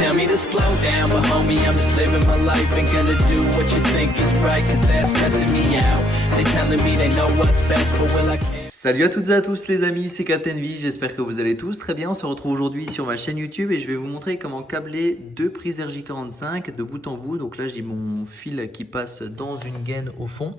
tell me to slow down, but homie, I'm just living my life. Ain't gonna do what you think is right, cause that's stressing me out. They telling me they know what's best, but will I can't. Salut à toutes et à tous les amis, c'est Captain V, j'espère que vous allez tous très bien. On se retrouve aujourd'hui sur ma chaîne YouTube et je vais vous montrer comment câbler deux prises RJ45 de bout en bout. Donc là j'ai mon fil qui passe dans une gaine au fond.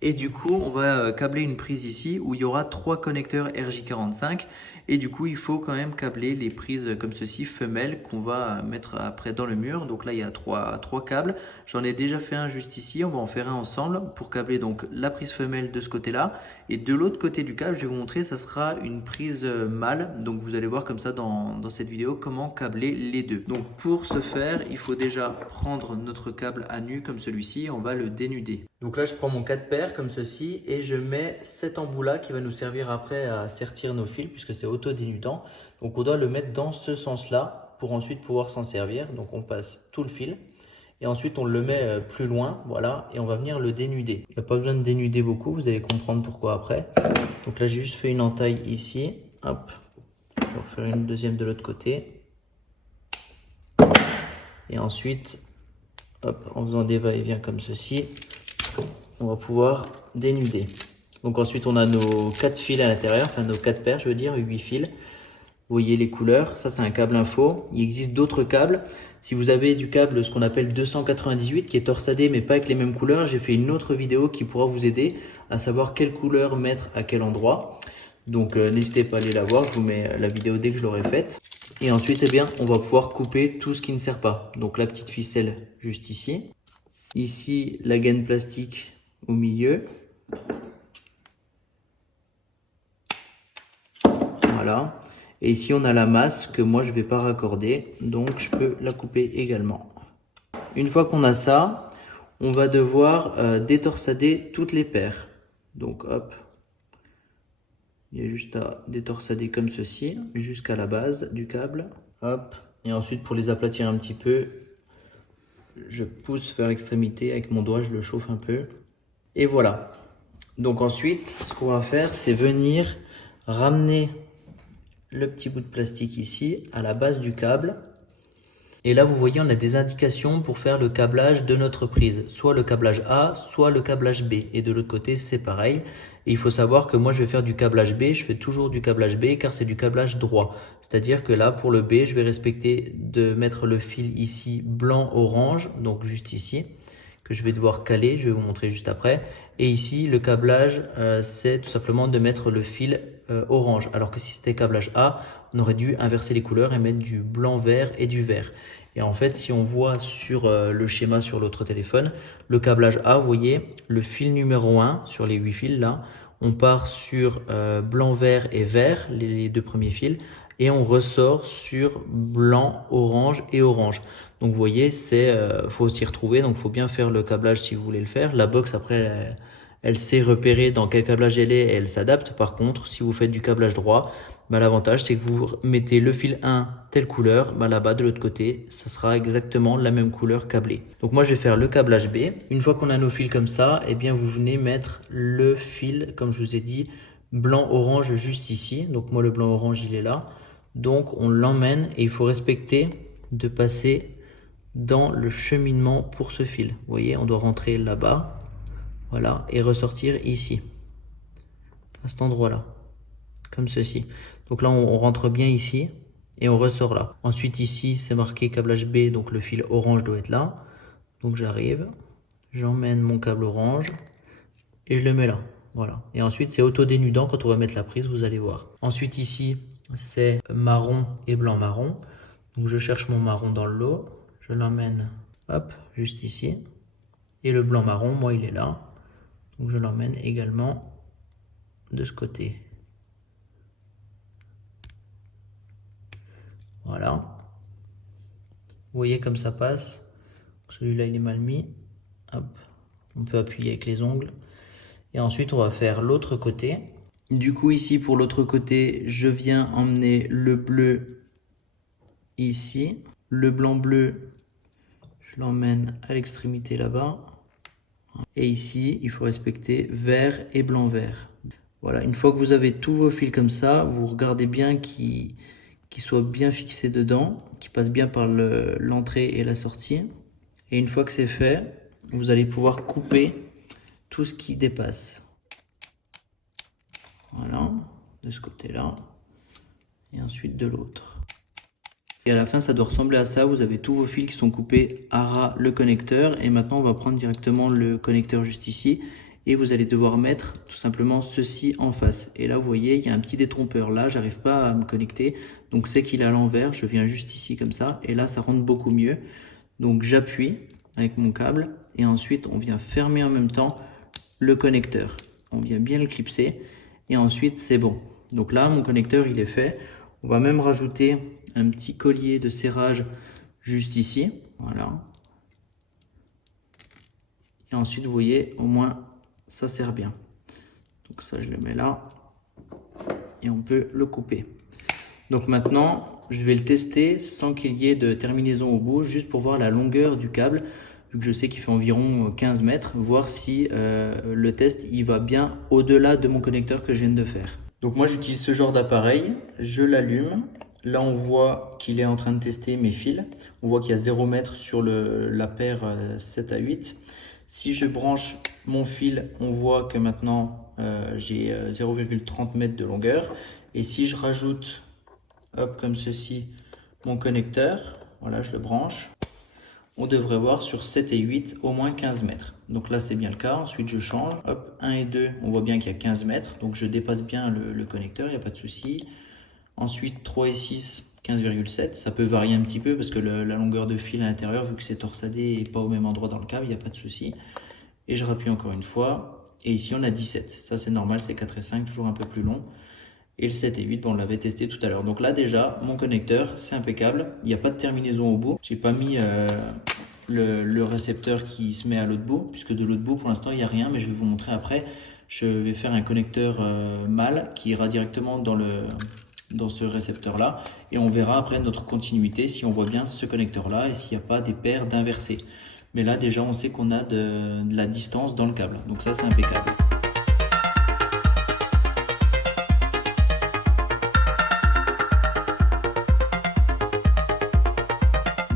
Et du coup, on va câbler une prise ici où il y aura 3 connecteurs RJ45. Et du coup, il faut quand même câbler les prises comme ceci, femelles, qu'on va mettre après dans le mur. Donc là, il y a trois câbles. J'en ai déjà fait un juste ici. On va en faire un ensemble pour câbler donc la prise femelle de ce côté-là. Et de l'autre côté du câble, je vais vous montrer, ça sera une prise mâle. Donc vous allez voir comme ça dans cette vidéo comment câbler les deux. Donc pour ce faire, il faut déjà prendre notre câble à nu comme celui-ci. On va le dénuder. Donc là, je prends mon 4 paires comme ceci et je mets cet embout-là qui va nous servir après à sertir nos fils puisque c'est auto-dénudant. Donc on doit le mettre dans ce sens-là pour ensuite pouvoir s'en servir. Donc on passe tout le fil et ensuite on le met plus loin, voilà, et on va venir le dénuder. Il n'y a pas besoin de dénuder beaucoup, vous allez comprendre pourquoi après. Donc là, j'ai juste fait une entaille ici, hop, je vais refaire une deuxième de l'autre côté. Et ensuite, hop, en faisant des va-et-vient comme ceci, on va pouvoir dénuder. Donc ensuite on a nos 4 fils à l'intérieur, enfin nos 4 paires je veux dire, 8 fils. Vous voyez les couleurs, ça c'est un câble info. Il existe d'autres câbles. Si vous avez du câble ce qu'on appelle 298 qui est torsadé mais pas avec les mêmes couleurs, j'ai fait une autre vidéo qui pourra vous aider à savoir quelle couleur mettre à quel endroit. Donc n'hésitez pas à aller la voir, je vous mets la vidéo dès que je l'aurai faite. Et ensuite eh bien, on va pouvoir couper tout ce qui ne sert pas. Donc la petite ficelle juste ici. Ici la gaine plastique au milieu. Voilà. Et ici on a la masse que moi je vais pas raccorder, donc je peux la couper également. Une fois qu'on a ça, on va devoir détorsader toutes les paires. Donc hop, il y a juste à détorsader comme ceci jusqu'à la base du câble. Hop. Et ensuite pour les aplatir un petit peu, je pousse vers l'extrémité avec mon doigt, je le chauffe un peu. Et voilà. Donc ensuite, ce qu'on va faire, c'est venir ramener le petit bout de plastique ici à la base du câble. Et là, vous voyez, on a des indications pour faire le câblage de notre prise. Soit le câblage A, soit le câblage B. Et de l'autre côté, c'est pareil. Et il faut savoir que moi, je vais faire du câblage B. Je fais toujours du câblage B car c'est du câblage droit. C'est-à-dire que là, pour le B, je vais respecter de mettre le fil ici blanc-orange, donc juste ici, que je vais devoir caler, je vais vous montrer juste après. Et ici, le câblage, c'est tout simplement de mettre le fil orange. Alors que si c'était câblage A, on aurait dû inverser les couleurs et mettre du blanc-vert et du vert. Et en fait, si on voit sur le schéma sur l'autre téléphone, le câblage A, vous voyez, le fil numéro 1 sur les 8 fils là, on part sur blanc, vert et vert, les deux premiers fils, et on ressort sur blanc, orange et orange. Donc vous voyez, faut s'y retrouver, donc faut bien faire le câblage si vous voulez le faire. La box après, elle sait repérer dans quel câblage elle est et elle s'adapte. Par contre, si vous faites du câblage droit, bah, l'avantage c'est que vous mettez le fil 1 telle couleur, bah, là-bas de l'autre côté, ça sera exactement la même couleur câblée. Donc moi je vais faire le câblage B. Une fois qu'on a nos fils comme ça, eh bien vous venez mettre le fil, comme je vous ai dit, blanc-orange juste ici. Donc moi le blanc-orange il est là. Donc on l'emmène et il faut respecter de passer dans le cheminement pour ce fil. Vous voyez, on doit rentrer là-bas, voilà, et ressortir ici, à cet endroit-là, comme ceci. Donc là, on rentre bien ici et on ressort là. Ensuite, ici, c'est marqué câblage B, donc le fil orange doit être là. Donc j'arrive, j'emmène mon câble orange et je le mets là. Voilà. Et ensuite, c'est auto-dénudant quand on va mettre la prise, vous allez voir. Ensuite, ici, c'est marron et blanc-marron. Donc je cherche mon marron dans le lot. Je l'emmène, hop, juste ici. Et le blanc marron, moi, il est là. Donc je l'emmène également de ce côté. Voilà. Vous voyez comme ça passe. Celui-là, il est mal mis. Hop. On peut appuyer avec les ongles. Et ensuite, on va faire l'autre côté. Du coup, ici, pour l'autre côté, je viens emmener le bleu ici. Le blanc-bleu, je l'emmène à l'extrémité là-bas. Et ici, il faut respecter vert et blanc-vert. Voilà, une fois que vous avez tous vos fils comme ça, vous regardez bien qu'ils qui soit bien fixé dedans, qui passe bien par l'entrée et la sortie. Et une fois que c'est fait, vous allez pouvoir couper tout ce qui dépasse. Voilà, de ce côté-là, et ensuite de l'autre. Et à la fin, ça doit ressembler à ça. Vous avez tous vos fils qui sont coupés à ras le connecteur. Et maintenant, on va prendre directement le connecteur juste ici. Et vous allez devoir mettre tout simplement ceci en face. Et là, vous voyez, il y a un petit détrompeur. Là, j'arrive pas à me connecter. Donc, c'est qu'il est à l'envers. Je viens juste ici comme ça. Et là, ça rentre beaucoup mieux. Donc, j'appuie avec mon câble. Et ensuite, on vient fermer en même temps le connecteur. On vient bien le clipser. Et ensuite, c'est bon. Donc là, mon connecteur, il est fait. On va même rajouter un petit collier de serrage juste ici. Voilà. Et ensuite, vous voyez, au moins, ça sert bien. Donc ça, je le mets là. Et on peut le couper. Donc maintenant, je vais le tester sans qu'il y ait de terminaison au bout, juste pour voir la longueur du câble, vu que je sais qu'il fait environ 15 mètres, voir si le test il va bien au-delà de mon connecteur que je viens de faire. Donc moi, j'utilise ce genre d'appareil, je l'allume. Là, on voit qu'il est en train de tester mes fils. On voit qu'il y a 0 mètre sur la paire 7 à 8. Si je branche mon fil, on voit que maintenant, j'ai 0,30 mètres de longueur. Et si je rajoute, hop, comme ceci, mon connecteur, voilà, je le branche, on devrait voir sur 7 et 8 au moins 15 mètres. Donc là, c'est bien le cas. Ensuite, je change. Hop, 1 et 2, on voit bien qu'il y a 15 mètres. Donc je dépasse bien le connecteur, il n'y a pas de souci. Ensuite, 3 et 6, 15,7. Ça peut varier un petit peu parce que la longueur de fil à l'intérieur, vu que c'est torsadé et pas au même endroit dans le câble, il n'y a pas de souci. Et je rappuie encore une fois. Et ici, on a 17. Ça, c'est normal, c'est 4 et 5, toujours un peu plus long. Et le 7 et 8, bon, on l'avait testé tout à l'heure. Donc là, déjà, mon connecteur, c'est impeccable. Il n'y a pas de terminaison au bout. J'ai pas mis le récepteur qui se met à l'autre bout, puisque de l'autre bout, pour l'instant, il n'y a rien. Mais je vais vous montrer après. Je vais faire un connecteur mâle qui ira directement dans ce récepteur-là. Et on verra après notre continuité si on voit bien ce connecteur-là et s'il n'y a pas des paires d'inversés. Mais là, déjà, on sait qu'on a de la distance dans le câble. Donc ça, c'est impeccable.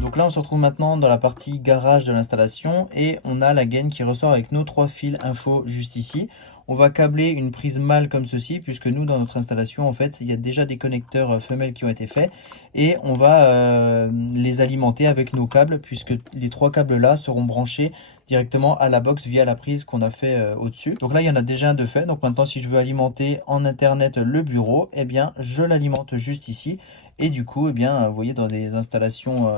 Donc là, on se retrouve maintenant dans la partie garage de l'installation et on a la gaine qui ressort avec nos 3 fils info juste ici. On va câbler une prise mâle comme ceci puisque nous, dans notre installation, en fait, il y a déjà des connecteurs femelles qui ont été faits et on va les alimenter avec nos câbles puisque les 3 câbles là seront branchés directement à la box via la prise qu'on a fait au-dessus. Donc là, il y en a déjà un de fait. Donc maintenant, si je veux alimenter en internet le bureau, eh bien, je l'alimente juste ici. Et du coup, eh bien, vous voyez, dans des installations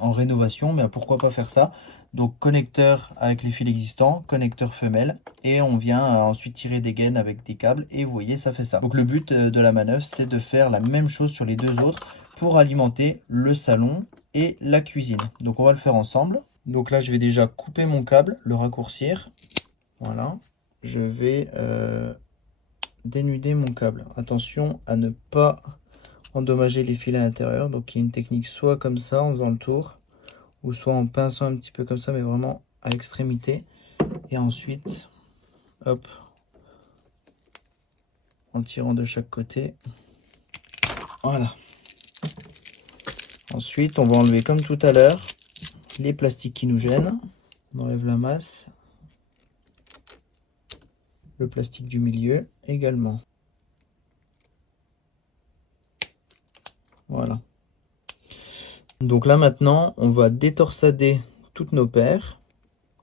en rénovation, mais pourquoi pas faire ça? Donc connecteur avec les fils existants, connecteur femelle, et on vient ensuite tirer des gaines avec des câbles, et vous voyez, ça fait ça. Donc le but de la manœuvre, c'est de faire la même chose sur les deux autres pour alimenter le salon et la cuisine. Donc on va le faire ensemble. Donc là, je vais déjà couper mon câble, le raccourcir. Voilà. Je vais dénuder mon câble. Attention à ne pas endommager les fils à l'intérieur. Donc il y a une technique soit comme ça en faisant le tour, ou soit en pinçant un petit peu comme ça, mais vraiment à l'extrémité. Et ensuite, hop, en tirant de chaque côté. Voilà. Ensuite, on va enlever comme tout à l'heure les plastiques qui nous gênent. On enlève la masse. Le plastique du milieu également. Voilà. Donc là maintenant, on va détorsader toutes nos paires,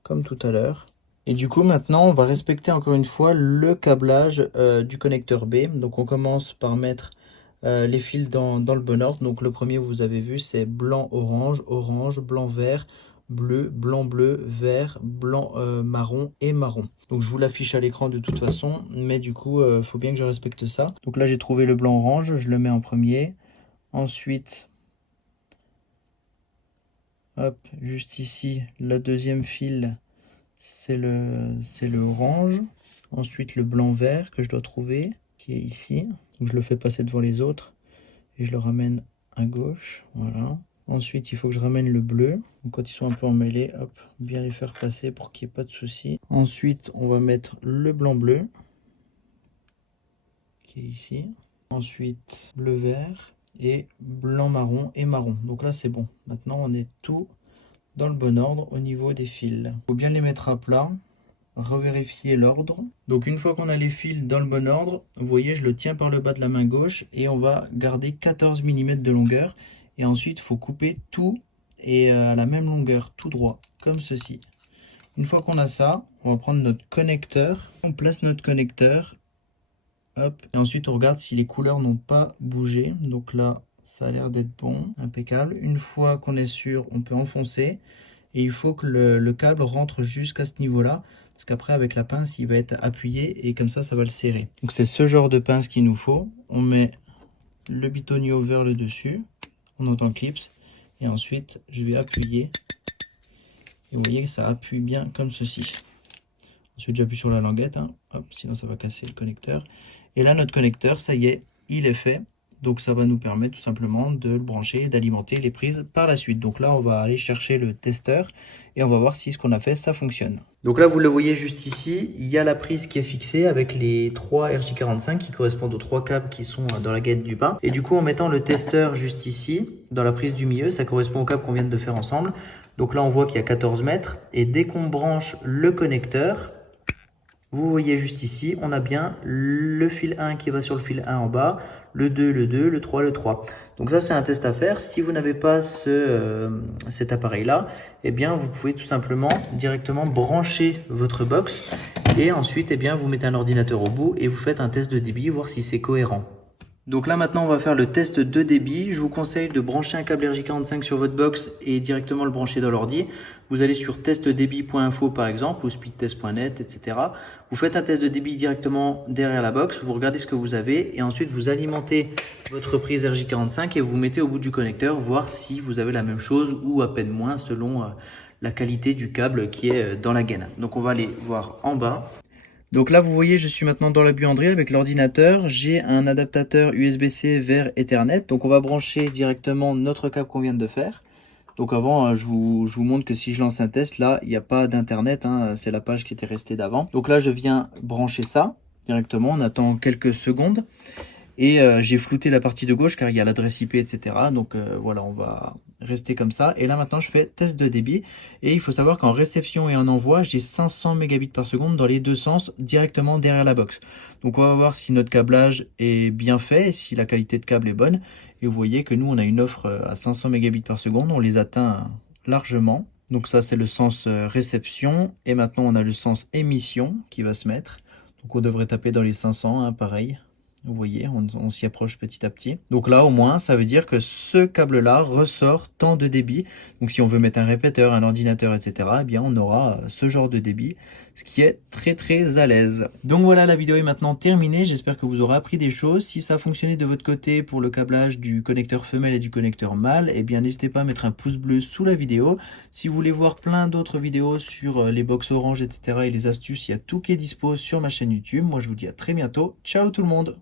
comme tout à l'heure. Et du coup, maintenant, on va respecter encore une fois le câblage du connecteur B. Donc on commence par mettre les fils dans le bon ordre. Donc le premier, vous avez vu, c'est blanc-orange, orange, blanc-vert, bleu, blanc-bleu, vert, blanc marron et marron. Donc je vous l'affiche à l'écran de toute façon, mais du coup, faut bien que je respecte ça. Donc là, j'ai trouvé le blanc-orange, je le mets en premier. Ensuite, hop, juste ici, la deuxième file, c'est le orange. Ensuite, le blanc-vert que je dois trouver, qui est ici. Donc je le fais passer devant les autres et je le ramène à gauche, voilà. Ensuite, il faut que je ramène le bleu. Donc, quand ils sont un peu emmêlés, hop, bien les faire passer pour qu'il n'y ait pas de souci. Ensuite, on va mettre le blanc-bleu, qui est ici. Ensuite, le vert et blanc, marron et marron. Donc là c'est bon. Maintenant on est tout dans le bon ordre au niveau des fils. Il faut bien les mettre à plat, revérifier l'ordre. Donc une fois qu'on a les fils dans le bon ordre, vous voyez je le tiens par le bas de la main gauche et on va garder 14 mm de longueur. Et ensuite il faut couper tout et à la même longueur, tout droit, comme ceci. Une fois qu'on a ça, on va prendre notre connecteur, on place notre connecteur, hop, et ensuite on regarde si les couleurs n'ont pas bougé. Donc là, ça a l'air d'être bon, impeccable. Une fois qu'on est sûr, on peut enfoncer. Et il faut que le câble rentre jusqu'à ce niveau-là, parce qu'après avec la pince, il va être appuyé et comme ça va le serrer. Donc c'est ce genre de pince qu'il nous faut. On met le bitonio vers le dessus, on entend clips, et ensuite je vais appuyer. Et vous voyez que ça appuie bien comme ceci. Ensuite j'appuie sur la languette, hein. Hop, sinon ça va casser le connecteur. Et là notre connecteur, ça y est, il est fait. Donc ça va nous permettre tout simplement de le brancher et d'alimenter les prises par la suite. Donc là on va aller chercher le testeur et on va voir si ce qu'on a fait ça fonctionne. Donc là vous le voyez juste ici, il y a la prise qui est fixée avec les 3 RJ45 qui correspondent aux 3 câbles qui sont dans la gaine du bas. Et du coup en mettant le testeur juste ici, dans la prise du milieu, ça correspond au câble qu'on vient de faire ensemble. Donc là on voit qu'il y a 14 mètres et dès qu'on branche le connecteur, vous voyez juste ici, on a bien le fil 1 qui va sur le fil 1 en bas, le 2, le 2, le 3, le 3. Donc ça c'est un test à faire. Si vous n'avez pas cet appareil-là, eh bien vous pouvez tout simplement directement brancher votre box et ensuite eh bien, vous mettez un ordinateur au bout et vous faites un test de débit, voir si c'est cohérent. Donc là maintenant on va faire le test de débit. Je vous conseille de brancher un câble RJ45 sur votre box et directement le brancher dans l'ordi. Vous allez sur testdebit.info par exemple ou speedtest.net, etc. Vous faites un test de débit directement derrière la box, vous regardez ce que vous avez et ensuite vous alimentez votre prise RJ45 et vous mettez au bout du connecteur, voir si vous avez la même chose ou à peine moins selon la qualité du câble qui est dans la gaine. Donc on va aller voir en bas. Donc là vous voyez je suis maintenant dans la buanderie avec l'ordinateur, j'ai un adaptateur USB-C vers Ethernet, donc on va brancher directement notre câble qu'on vient de faire. Donc avant je vous montre que si je lance un test là il n'y a pas d'internet, hein, c'est la page qui était restée d'avant. Donc là je viens brancher ça directement, on attend quelques secondes. Et j'ai flouté la partie de gauche car il y a l'adresse IP, etc. Donc voilà, on va rester comme ça. Et là maintenant, je fais test de débit. Et il faut savoir qu'en réception et en envoi, j'ai 500 mégabits par seconde dans les deux sens directement derrière la box. Donc on va voir si notre câblage est bien fait, si la qualité de câble est bonne. Et vous voyez que nous, on a une offre à 500 mégabits par seconde. On les atteint largement. Donc ça, c'est le sens réception. Et maintenant, on a le sens émission qui va se mettre. Donc on devrait taper dans les 500, hein, pareil. Vous voyez, on s'y approche petit à petit. Donc là, au moins, ça veut dire que ce câble-là ressort tant de débit. Donc si on veut mettre un répéteur, un ordinateur, etc., eh bien, on aura ce genre de débit, ce qui est très très à l'aise. Donc voilà, la vidéo est maintenant terminée. J'espère que vous aurez appris des choses. Si ça a fonctionné de votre côté pour le câblage du connecteur femelle et du connecteur mâle, eh bien, n'hésitez pas à mettre un pouce bleu sous la vidéo. Si vous voulez voir plein d'autres vidéos sur les box Orange, etc., et les astuces, il y a tout qui est dispo sur ma chaîne YouTube. Moi, je vous dis à très bientôt. Ciao tout le monde!